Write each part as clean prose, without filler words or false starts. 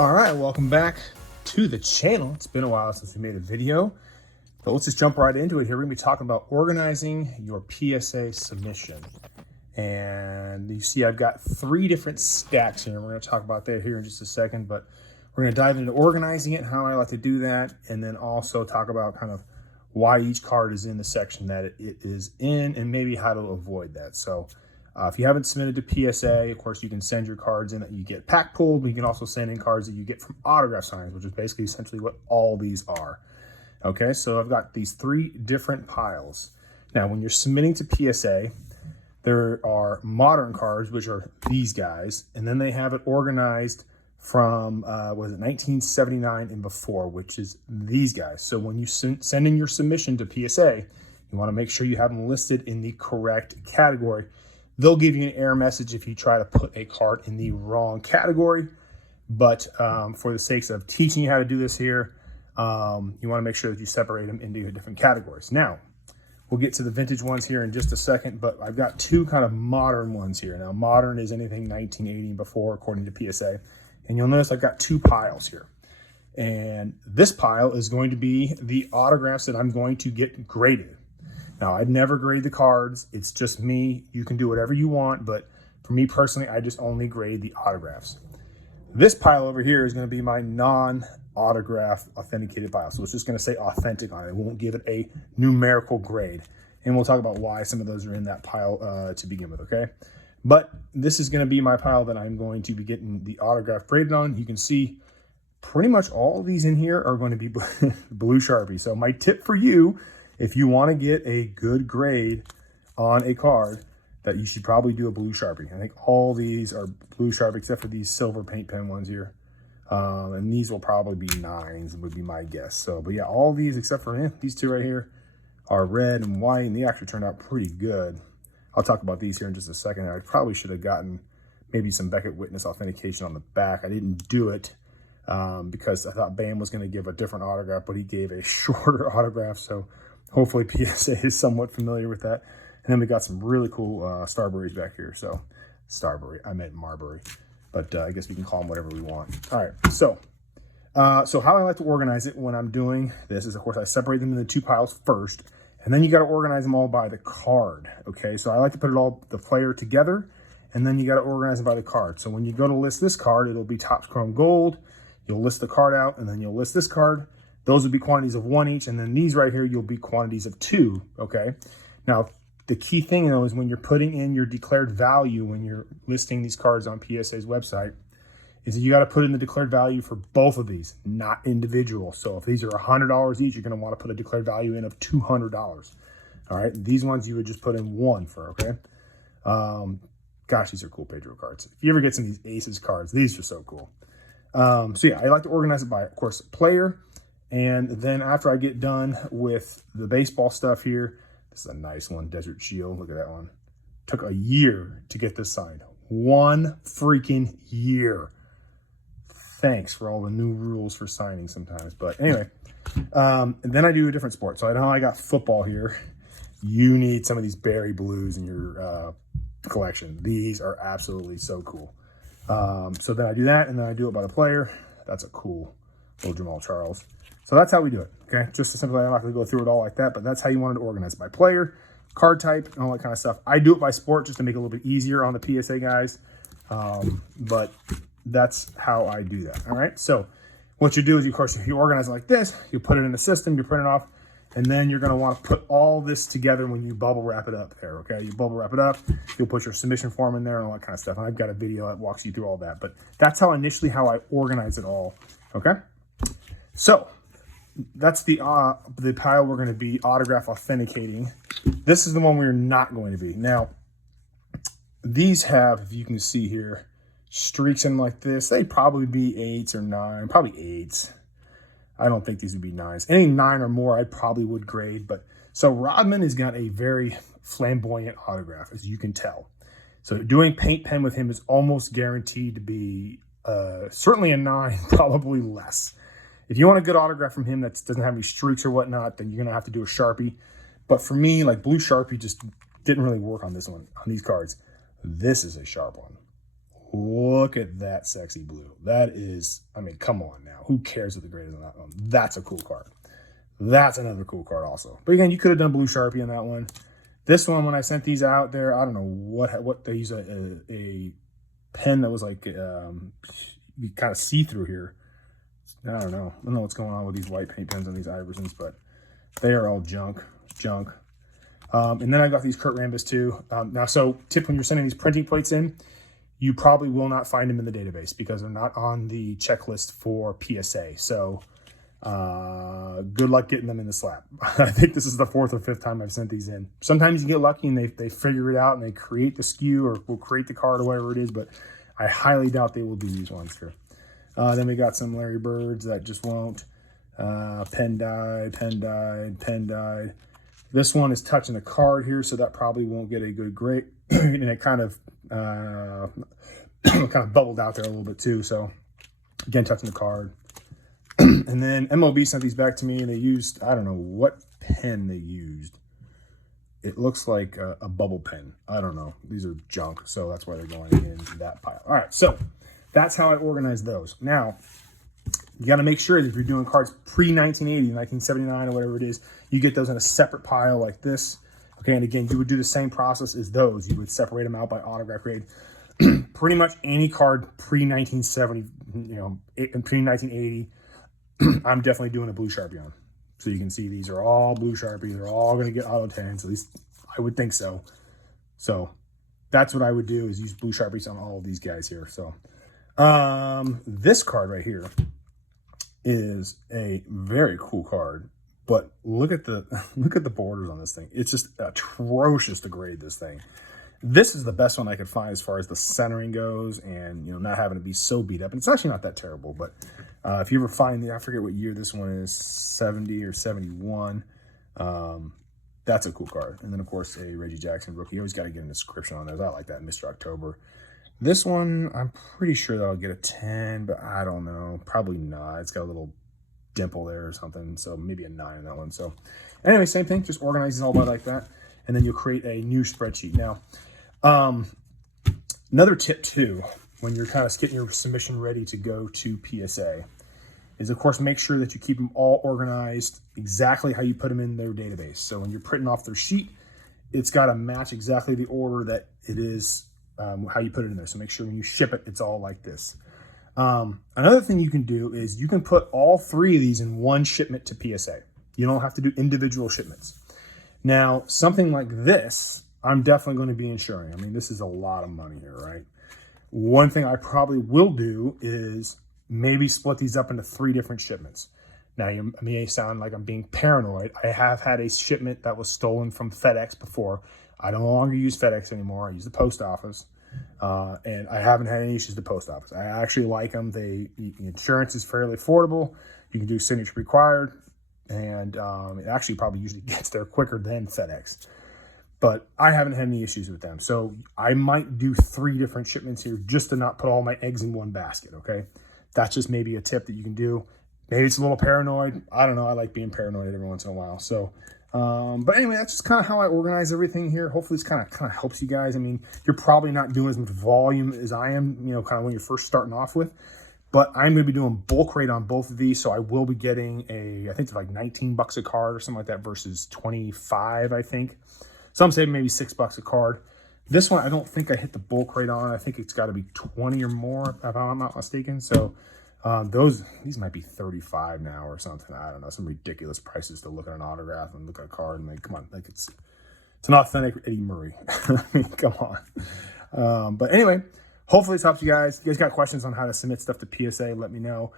All right, welcome back to the channel. It's been a while since we made a video, but let's just jump right into it here. We're gonna be talking about organizing your PSA submission. And you see I've got 3 different stacks here. We're gonna talk about that here in just a second, but we're gonna dive into organizing it, how I like to do that, and then also talk about kind of why each card is in the section that it is in and maybe how to avoid that. So if you haven't submitted to PSA, of course, you can send your cards in that you get pack pulled, but you can also send in cards that you get from autograph signings, which is basically essentially what all these are. Okay, so I've got these 3 different piles. Now, when you're submitting to PSA, there are modern cards, which are these guys, and then they have it organized from, 1979 and before, which is these guys. So when you send in your submission to PSA, you want to make sure you have them listed in the correct category. They'll give you an error message if you try to put a card in the wrong category. But for the sakes of teaching you how to do this here, you want to make sure that you separate them into different categories. Now, we'll get to the vintage ones here in just a second, but I've got 2 kind of modern ones here. Now, modern is anything 1980 and before, according to PSA. And you'll notice I've got 2 piles here. And this pile is going to be the autographs that I'm going to get graded. Now, I'd never grade the cards. It's just me. You can do whatever you want, but for me personally, I just only grade the autographs. This pile over here is going to be my non-autograph authenticated pile. So it's just going to say authentic on it. It won't give it a numerical grade. And we'll talk about why some of those are in that pile to begin with, okay? But this is going to be my pile that I'm going to be getting the autograph graded on. You can see pretty much all of these in here are going to be blue Sharpie. So my tip for you, if you want to get a good grade on a card, that you should probably do a blue Sharpie. I think all these are blue Sharpie except for these silver paint pen ones here. And these will probably be 9s would be my guess. So, but yeah, all these except for these 2 right here are red and white, and they actually turned out pretty good. I'll talk about these here in just a second. I probably should have gotten maybe some Beckett Witness authentication on the back. I didn't do it because I thought Bam was going to give a different autograph, but he gave a shorter autograph. So hopefully PSA is somewhat familiar with that. And then we got some really cool Starburys back here. So Starbury, I meant Marbury, but I guess we can call them whatever we want. All right, so how I like to organize it when I'm doing this is, of course, I separate them into 2 piles first, and then you got to organize them all by the card. Okay, so I like to put it all, the player together, and then you got to organize them by the card. So when you go to list this card, it'll be Topps Chrome Gold. You'll list the card out, and then you'll list this card. Those would be quantities of 1 each, and then these right here, you'll be quantities of 2, okay? Now, the key thing, though, is when you're putting in your declared value, when you're listing these cards on PSA's website, is that you got to put in the declared value for both of these, not individual. So if these are $100 each, you're going to want to put a declared value in of $200. All right, these ones you would just put in 1 for, okay? Gosh, these are cool Pedro cards. If you ever get some of these Aces cards, these are so cool. So yeah, I like to organize it by, of course, player. And then after I get done with the baseball stuff here, this is a nice one, Desert Shield. Look at that one. Took a year to get this signed. 1 freaking year. Thanks for all the new rules for signing sometimes. But anyway, and then I do a different sport. So I know I got football here. You need some of these berry blues in your collection. These are absolutely so cool. So then I do that, and then I do it by the player. That's a cool little Jamal Charles. So that's how we do it, okay? Just simply, I'm not going to go through it all like that, but that's how you want it to organize by player, card type, and all that kind of stuff. I do it by sport just to make it a little bit easier on the PSA guys, but that's how I do that, all right? So what you do is, of course, if you organize it like this, you put it in the system, you print it off, and then you're going to want to put all this together when you bubble wrap it up there, okay? You bubble wrap it up, you'll put your submission form in there and all that kind of stuff. And I've got a video that walks you through all that, but that's how initially how I organize it all, okay? So that's the pile we're going to be autograph authenticating. This is the one we're not going to be. Now, these have, if you can see here, streaks in like this. They'd probably be 8s or 9, probably 8s. I don't think these would be 9s. Any 9 or more, I probably would grade. But so Rodman has got a very flamboyant autograph, as you can tell. So doing paint pen with him is almost guaranteed to be certainly a 9, probably less. If you want a good autograph from him that doesn't have any streaks or whatnot, then you're going to have to do a Sharpie. But for me, like blue Sharpie just didn't really work on this one, on these cards. This is a sharp one. Look at that sexy blue. That is, I mean, come on now. Who cares what the grade is on that one? That's a cool card. That's another cool card also. But again, you could have done blue Sharpie on that one. This one, when I sent these out there, I don't know what they use a pen that was like you kind of see through here. I don't know what's going on with these white paint pens on these Iversons, but they are all junk. And then I got these Kurt Rambis too. Now, so tip when you're sending these printing plates in, you probably will not find them in the database because they're not on the checklist for PSA. So good luck getting them in the slab. I think this is the 4th or 5th time I've sent these in. Sometimes you get lucky and they figure it out and they create the SKU or will create the card or whatever it is, but I highly doubt they will do these ones here. Then we got some Larry Birds that just won't. Pen died. This one is touching the card here, so that probably won't get a good grade. And it kind of bubbled out there a little bit too. So again, touching the card. And then MLB sent these back to me, and they used, I don't know what pen they used. It looks like a bubble pen. I don't know. These are junk, so that's why they're going in that pile. All right, so that's how I organize those. Now, you got to make sure that if you're doing cards pre-1980, 1979, or whatever it is, you get those in a separate pile like this. Okay, and again, you would do the same process as those. You would separate them out by autograph grade. Pretty much any card pre-1970, pre-1980, I'm definitely doing a blue Sharpie on. So you can see these are all blue Sharpies. They're all going to get auto 10s. At least I would think so. So that's what I would do, is use blue Sharpies on all of these guys here. So this card right here is a very cool card, but look at the borders on this thing. It's just atrocious to grade this thing. This is the best one I could find as far as the centering goes, and not having to be so beat up. And it's actually not that terrible, but if you ever find I forget what year this one is, 70 or 71, that's a cool card. And then of course a Reggie Jackson rookie. You always got to get an inscription on those. I like that, Mr. October. This one, I'm pretty sure that I'll get a 10, but I don't know. Probably not. It's got a little dimple there or something, so maybe a 9 on that one. So anyway, same thing. Just organize these all by like that, and then you'll create a new spreadsheet. Now, another tip too, when you're kind of getting your submission ready to go to PSA, is of course make sure that you keep them all organized exactly how you put them in their database. So when you're printing off their sheet, it's got to match exactly the order that it is, how you put it in there. So make sure when you ship it, it's all like this. Another thing you can do is you can put all 3 of these in one shipment to PSA. You don't have to do individual shipments. Now, something like this, I'm definitely going to be insuring. I mean, this is a lot of money here, right? One thing I probably will do is maybe split these up into 3 different shipments. Now, you may sound like I'm being paranoid. I have had a shipment that was stolen from FedEx before. I no longer use FedEx anymore. I use the post office. And I haven't had any issues with the post office. I actually like them. The insurance is fairly affordable. You can do signature required. And it actually probably usually gets there quicker than FedEx. But I haven't had any issues with them. So I might do 3 different shipments here just to not put all my eggs in one basket, okay? That's just maybe a tip that you can do. Maybe it's a little paranoid. I don't know. I like being paranoid every once in a while. So, but anyway, that's just kind of how I organize everything here. Hopefully this kind of helps you guys. I mean, you're probably not doing as much volume as I am, kind of when you're first starting off with. But I'm going to be doing bulk rate on both of these. So I will be getting I think it's like $19 a card or something like that versus 25, I think. Some say maybe $6 a card. This one, I don't think I hit the bulk rate on. I think it's got to be 20 or more, if I'm not mistaken. So these might be 35 now or something. I don't know, some ridiculous prices to look at an autograph and look at a card and like, come on, like it's an authentic Eddie Murray. I mean, come on. But anyway, hopefully this helps you guys. If you guys got questions on how to submit stuff to PSA, let me know.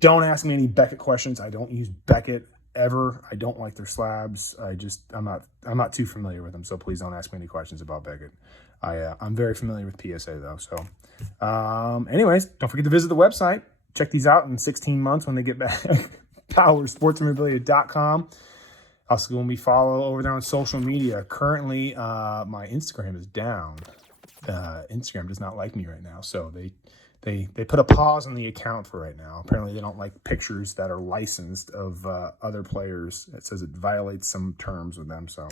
Don't ask me any Beckett questions. I don't use Beckett ever. I don't like their slabs. I'm not too familiar with them, so please don't ask me any questions about Beckett. I'm very familiar with PSA though. So anyways, don't forget to visit the website. Check these out in 16 months when they get back. PowerSportsMemorabilia.com. Also, when we follow over there on social media, currently my Instagram is down. Instagram does not like me right now, so they put a pause on the account for right now. Apparently, they don't like pictures that are licensed of other players. It says it violates some terms with them. So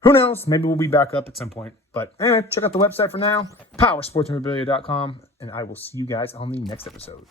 who knows? Maybe we'll be back up at some point. But anyway, check out the website for now. powersportsmemorabilia.com, and I will see you guys on the next episode.